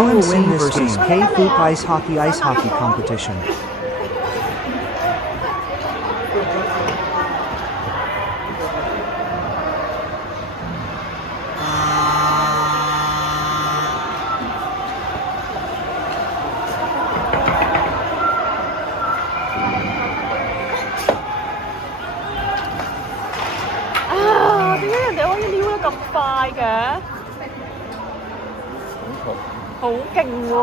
will win this versus K Foop Ice Hockey competition.啊！點解人哋可以撩得咁快嘅？好勁喎！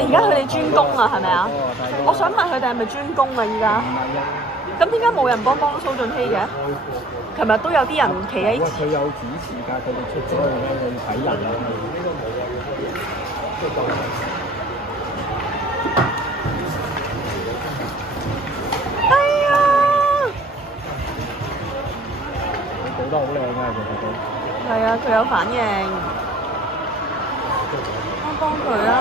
而家佢哋專攻啊，係咪啊？我想問佢哋係咪專攻啊？而家咁點解冇人幫蘇俊熙嘅？琴日都有啲人企喺。佢有指示㗎，佢哋出咗去咧，佢要睇人啊。哎呀！佢做得好靚啊，其實佢。係啊，佢有反應。幫佢啦！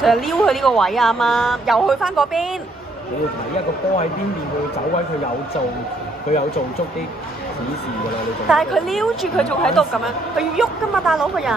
成日撩佢呢個位啊嘛，又去翻嗰邊。你要睇一個波喺邊邊，佢走位，佢有做足啲指示㗎啦，你做。但係佢撩住佢仲喺度咁樣，佢要喐㗎嘛，大佬個人。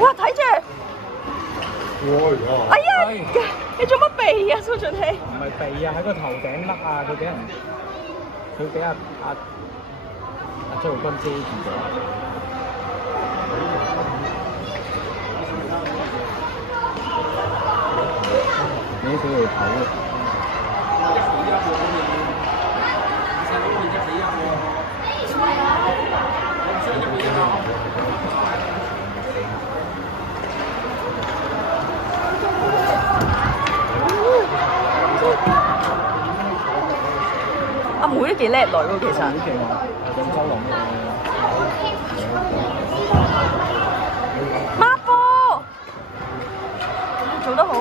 哇！睇住！哎呀！你做乜避啊，蘇俊熙？唔係避啊，喺個頭頂甩啊！佢俾阿張浩君遮住咗。你俾佢頭啊！阿妹都幾叻女喎，其實。好勁啊！鄭秋龍孖波，做得好。